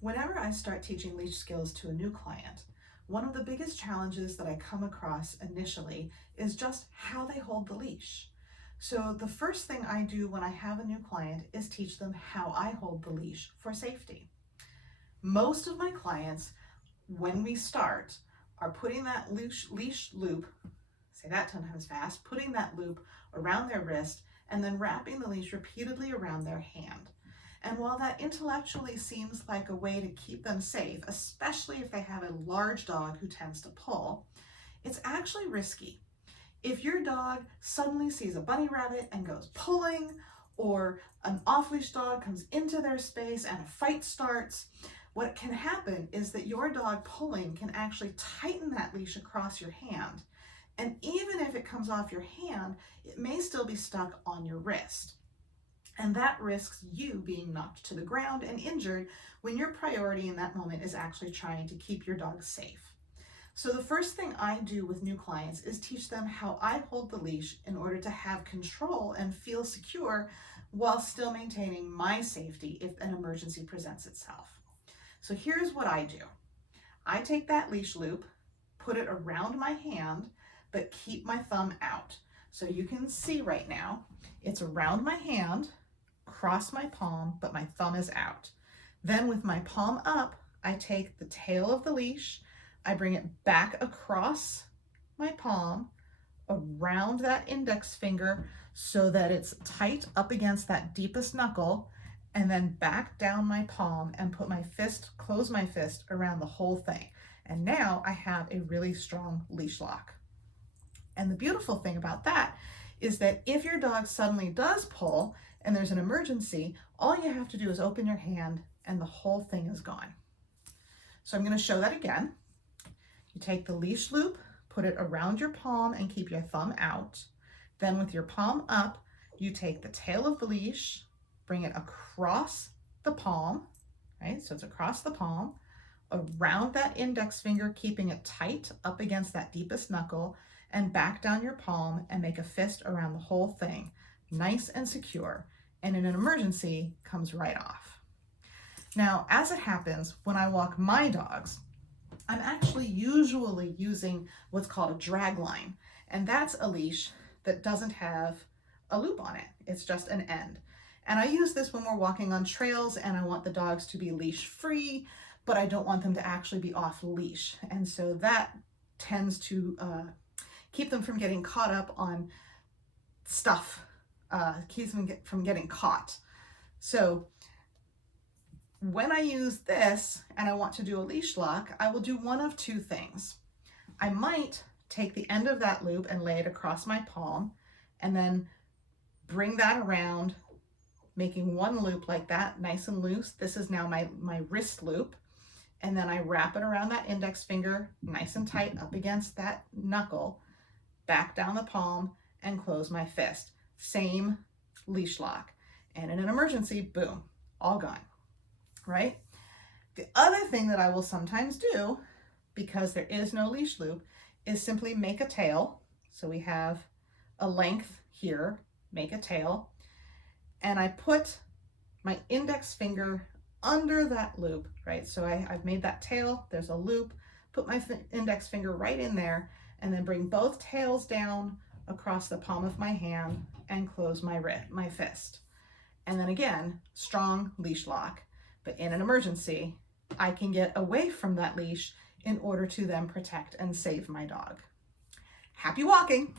Whenever I start teaching leash skills to a new client, one of the biggest challenges that I come across initially is just how they hold the leash. So the first thing I do when I have a new client is teach them how I hold the leash for safety. Most of my clients, when we start, are putting that leash loop, say that 10 times fast, putting that loop around their wrist and then wrapping the leash repeatedly around their hand. And while that intellectually seems like a way to keep them safe, especially if they have a large dog who tends to pull, it's actually risky. If your dog suddenly sees a bunny rabbit and goes pulling, or an off-leash dog comes into their space and a fight starts, what can happen is that your dog pulling can actually tighten that leash across your hand. And even if it comes off your hand, it may still be stuck on your wrist. And that risks you being knocked to the ground and injured when your priority in that moment is actually trying to keep your dog safe. So the first thing I do with new clients is teach them how I hold the leash in order to have control and feel secure while still maintaining my safety if an emergency presents itself. So here's what I do. I take that leash loop, put it around my hand, but keep my thumb out. So you can see right now, it's around my hand, cross my palm, but my thumb is out. Then with my palm up, I take the tail of the leash, I bring it back across my palm, around that index finger so that it's tight up against that deepest knuckle, and then back down my palm and put my fist, close my fist around the whole thing. And now I have a really strong leash lock. And the beautiful thing about that is that if your dog suddenly does pull and there's an emergency, all you have to do is open your hand and the whole thing is gone. So I'm going to show that again. You take the leash loop, put it around your palm and keep your thumb out. Then with your palm up, you take the tail of the leash, bring it across the palm, right? So it's across the palm, around that index finger, keeping it tight up against that deepest knuckle, and back down your palm and make a fist around the whole thing, nice and secure, and in an emergency comes right off. Now, as it happens, when I walk my dogs, I'm actually usually using what's called a drag line, and that's a leash that doesn't have a loop on it. It's just an end. And I use this when we're walking on trails and I want the dogs to be leash free, but I don't want them to actually be off leash. And so that tends to keep them from getting caught up on stuff, keeps them from getting caught. So when I use this and I want to do a leash lock, I will do one of two things. I might take the end of that loop and lay it across my palm and then bring that around, making one loop like that, nice and loose. This is now my wrist loop. And then I wrap it around that index finger, nice and tight up against that knuckle, back down the palm and close my fist. Same leash lock. And in an emergency, boom, all gone, right? The other thing that I will sometimes do, because there is no leash loop, is simply make a tail. So we have a length here, make a tail, and I put my index finger under that loop, right? So I've made that tail, there's a loop, put my index finger right in there, and then bring both tails down across the palm of my hand and close my fist. And then again, strong leash lock, but in an emergency, I can get away from that leash in order to then protect and save my dog. Happy walking!